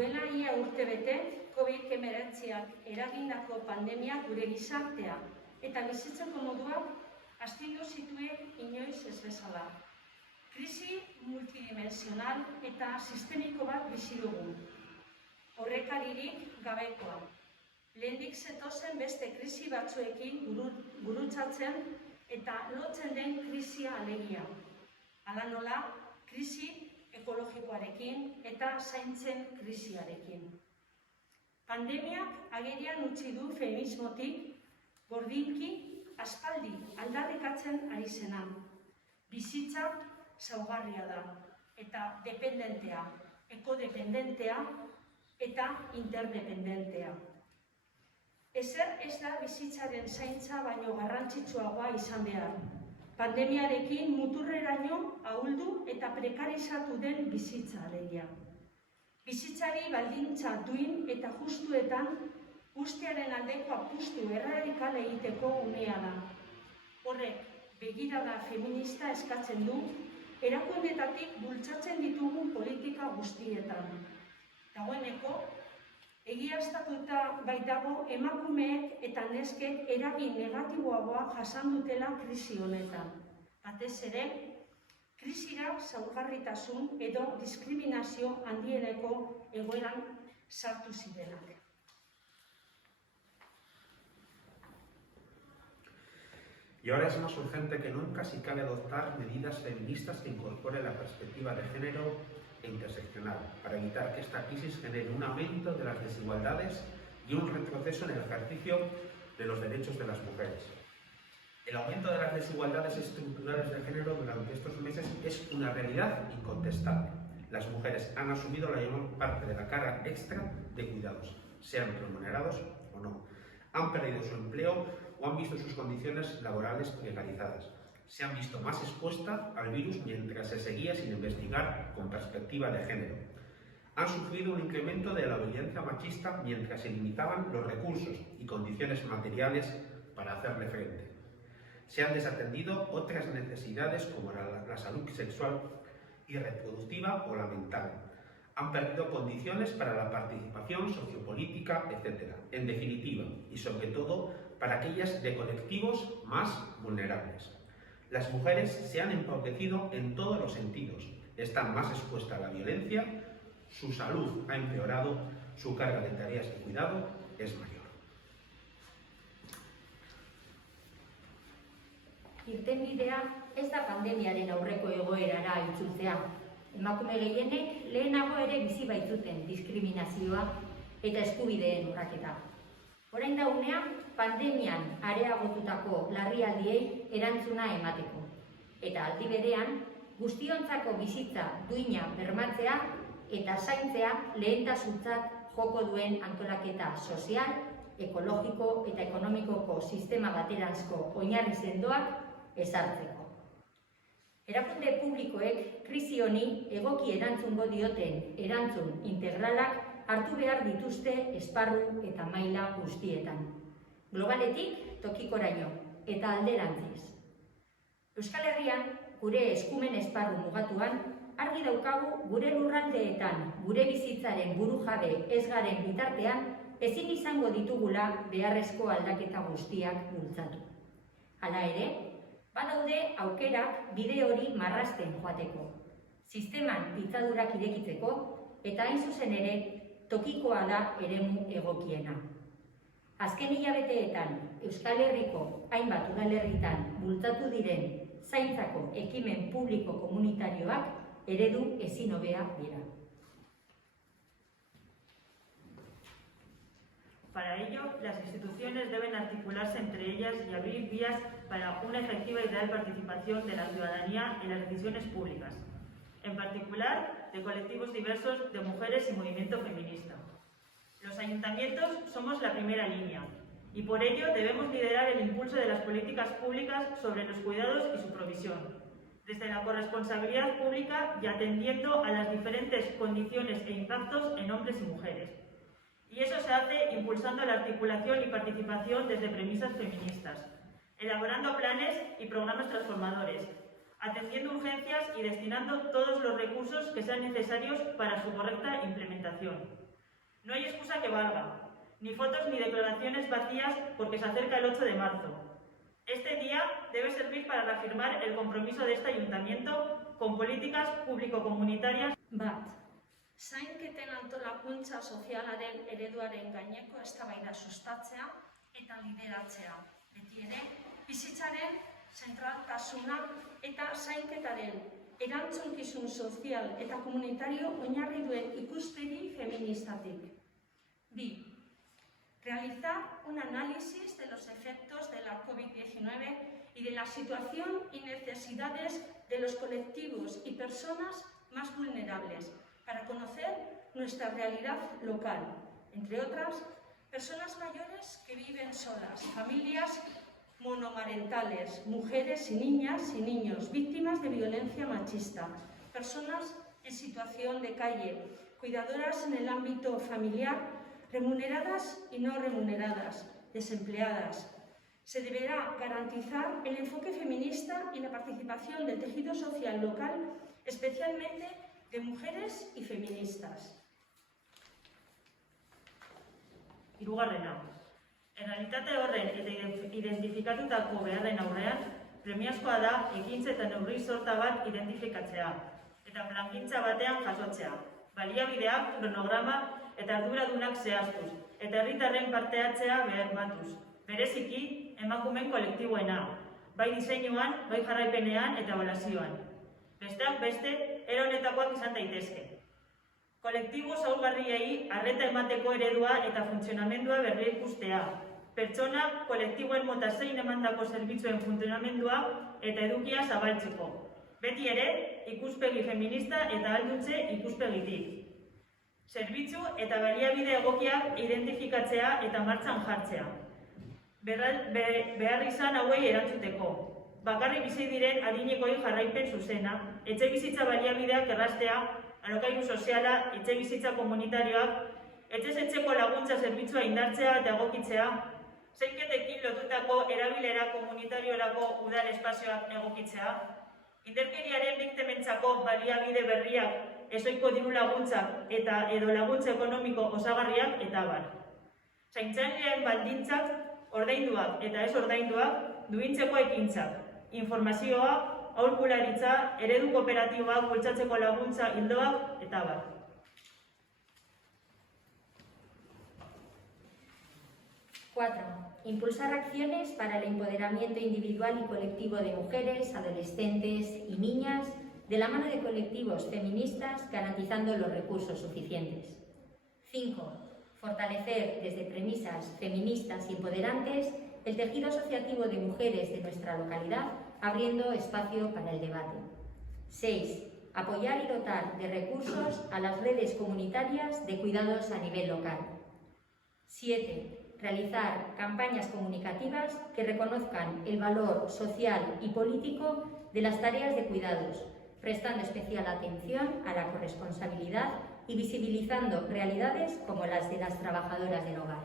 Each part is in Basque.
Duela ia urtebete, COVID-19 eragindako pandemia gure gizartea eta bizitzeko moduak astindu zituen inoiz ez bezala. Krisi multidimensional eta sistemiko bat bizi dugu. Horrekaririk gabekoa. Lehendik zetozen beste krisi batzuekin gurutzatzen eta lotzen den krisia alegia. Hala nola, krisi ekologikoarekin eta zaintzen krisiarekin. Pandemiak agerian utzi du feminismotik gordinki aspaldi aldarrikatzen ari zena. Bizitza zaugarria da eta dependentea, ekodependentea eta interdependentea. Ezer ez da bizitzaren zaintza baino garrantzitsuagoa izan behar. Pandemiarekin muturreraino ahuldu eta prekarizatu den bizitza alegia. Bizitzari baldintza duin eta justuetan ustearen aldeko apustu erradikala egiteko unea da. Horrek begirada feminista eskatzen du, erakundetatik bultzatzen ditugun politika guztietan. Dagoeneko, egiaztatuta baitago emakumeek eta neskek eragin negatiboagoa jasan dutela krisi honetan. Batez ere, krisira zaurgarritasun edo diskriminazio handieneko egoeran sartu zirenak. Y ahora es más urgente que nunca si cabe adoptar medidas feministas que incorporen la perspectiva de género e interseccional, para evitar que esta crisis genere un aumento de las desigualdades y un retroceso en el ejercicio de los derechos de las mujeres. El aumento de las desigualdades estructurales de género durante estos meses es una realidad incontestable. Las mujeres han asumido la mayor parte de la carga extra de cuidados, sean remunerados o no. Han perdido su empleo o han visto sus condiciones laborales precarizadas. Se han visto más expuestas al virus mientras se seguía sin investigar con perspectiva de género. Han sufrido un incremento de la violencia machista mientras se limitaban los recursos y condiciones materiales para hacerle frente. Se han desatendido otras necesidades como la salud sexual y reproductiva o la mental. Han perdido condiciones para la participación sociopolítica, etc. En definitiva, y sobre todo, para aquellas de colectivos más vulnerables. Las mujeres se han empobrecido en todos los sentidos, están más expuestas a la violencia, su salud ha empeorado, su carga de tareas de cuidado es mayor. Irtenbidea ez da pandemiaren aurreko egoerara itzultzea. Emakume gehienek lehenago ere bizi baitzuten diskriminazioa eta eskubideen urraketa. Orain da unea, pandemian areagotutako larrialdiei erantzuna emateko. Eta aldi berean, guztiontzako bizitza duina bermatzea eta zaintzea lehentasutzat joko duen antolaketa sozial, ekologiko eta ekonomikoko sistema bateranzko oinarri sendoak ezartzeko. Erakunde publikoek krisi honi egoki erantzungo dioten erantzun integralak hartu behar dituzte esparru eta maila guztietan. Globaletik tokikoraino eta alderantziz. Euskal Herrian, gure eskumen esparru mugatuan, argi daukagu gure lurraldeetan gure bizitzaren burujabe ez garen bitartean ezin izango ditugula beharrezko aldaketa guztiak bultzatu. Hala ere, badaude aukerak bide hori marrazten joateko, sisteman ditzadurak irekitzeko eta hain zuzen ere tokikoa da eremu egokiena. Azken hilabeteetan Euskal Herriko hainbat udalerritan bultzatu diren zaintzako ekimen publiko komunitarioak eredu ezin hobea dira. Para ello, las instituciones deben articularse entre ellas y abrir vías para una efectiva y real participación de la ciudadanía en las decisiones públicas, en particular de colectivos diversos de mujeres y movimiento feminista. Los ayuntamientos somos la primera línea y por ello debemos liderar el impulso de las políticas públicas sobre los cuidados y su provisión, desde la corresponsabilidad pública y atendiendo a las diferentes condiciones e impactos en hombres y mujeres. Y eso se hace impulsando la articulación y participación desde premisas feministas, elaborando planes y programas transformadores, atendiendo urgencias y destinando todos los recursos que sean necesarios para su correcta implementación. No hay excusa que valga, ni fotos ni declaraciones vacías porque se acerca el 8 de marzo. Este día debe servir para reafirmar el compromiso de este ayuntamiento con políticas público-comunitarias. Bat, zainketen antolakuntza sozialaren ereduaren gaineko eztabaida sustatzea eta lideratzea. Beti ere, bizitzaren zentraltasuna eta zainketaren erantzunkizun sozial eta komunitario oinarri duen ikuspegi feministatik. 2. Realizar un análisis de los efectos de la COVID-19 y de la situación y necesidades de los colectivos y personas más vulnerables para conocer nuestra realidad local, entre otras, personas mayores que viven solas, familias monomarentales, mujeres y niños víctimas de violencia machista, personas en situación de calle, cuidadoras en el ámbito familiar, remuneradas y no remuneradas, desempleadas. Se deberá garantizar el enfoque feminista y la participación del tejido social local, especialmente de mujeres y feministas. Hirugarrena. Errealitate horren eta identifikatutako beharren aurrean, premiazkoa da ekintza eta neurri sorta bat identifikatzea, eta plangintza batean jasotzea, baliabideak, kronograma eta arduradunak zehaztuz, eta herritarren parteatzea bermatuz, bereziki emakumeen kolektiboena, bai diseinuan, bai jarraipenean eta ebaluazioan. Besteak beste, era honetakoak izan daitezke. Kolektibo zaurgarriei arreta emateko eredua eta funtzionamendua berri ikustea. Pertsona kolektiboen mota zein emandako zerbitzuen funtzionamendua eta edukia zabaltzeko. Beti ere, ikuspegi feminista eta ahalduntze ikuspegitik. Zerbitzu eta baliabide egokiak identifikatzea eta martxan jartzea. Behar izan hauei erantzuteko. Bakarrik bizi diren adinekoi jarraipen zuzena, etxe bizitza baliabideak erraztea, alokairu soziala, etxe bizitza komunitarioak, etxez-etxeko laguntza zerbitzua indartzea eta egokitzea, zeinketekin lotutako erabilera komunitariorako udal espazioak egokitzea, inderkeriaren biktimentzako baliabide berriak, ezoiko diru laguntzak eta edo laguntza ekonomiko osagarriak eta abar. Zaintzaileen baldintzak, ordainduak eta ez ordainduak, duintzeko ekintzak, informazioa, aholkularitza, eredu kooperatiboak bultzatzeko laguntza ildoak eta abar. Impulsar acciones para el empoderamiento individual y colectivo de mujeres, adolescentes y niñas de la mano de colectivos feministas, garantizando los recursos suficientes. 5. Fortalecer desde premisas feministas y empoderantes el tejido asociativo de mujeres de nuestra localidad, abriendo espacio para el debate. 6. Apoyar y dotar de recursos a las redes comunitarias de cuidados a nivel local. 7. Realizar campañas comunicativas que reconozcan el valor social y político de las tareas de cuidados, prestando especial atención a la corresponsabilidad y visibilizando realidades como las de las trabajadoras del hogar.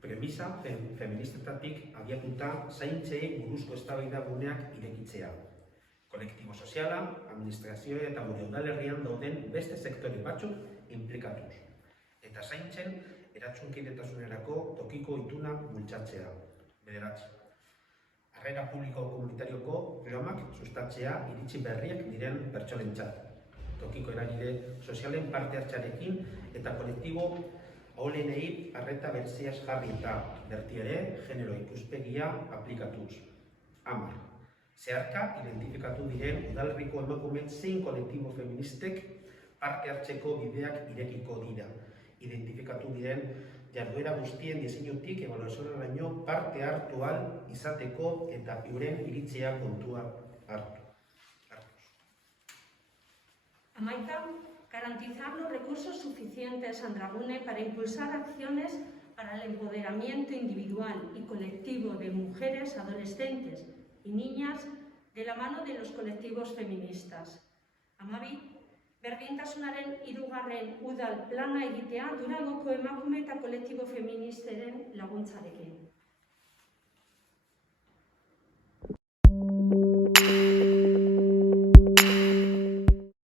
Premisa feministetatik abiatuta zaintzei buruzko eztabaida guneak irekitzea. Kolektibo soziala, administrazioa eta gure udalerrian dauden beste sektore batzuk implikatuz. Eta zaintzen erantzukidetasunerako tokiko ituna bultzatzea. 9. Harrera publiko komunitarioko programak sustatzea iritsi berriak diren pertsonentzat. Tokiko eragile sozialen parte hartzarekin eta kolektibo ahulenei arreta berziaz jarri eta berti ere genero ikuspegia aplikatuz. 10. Zeharka identifikatu diren udalherriko emakume zein kolektibo feministek parte hartzeko bideak irekiko dira. Identifikatu diren jarduera guztien diseinutik ebaluazioraino parte hartu ahal izateko eta euren iritzia kontua hartu. 11. Garantizar los recursos suficientes en Andragune para impulsar acciones para el empoderamiento individual y colectivo de mujeres, adolescentes y niñas de la mano de los colectivos feministas. 12. Berdintasunaren 3. udal plana egitea Durangoko emakume eta kolektibo feministeren laguntzarekin.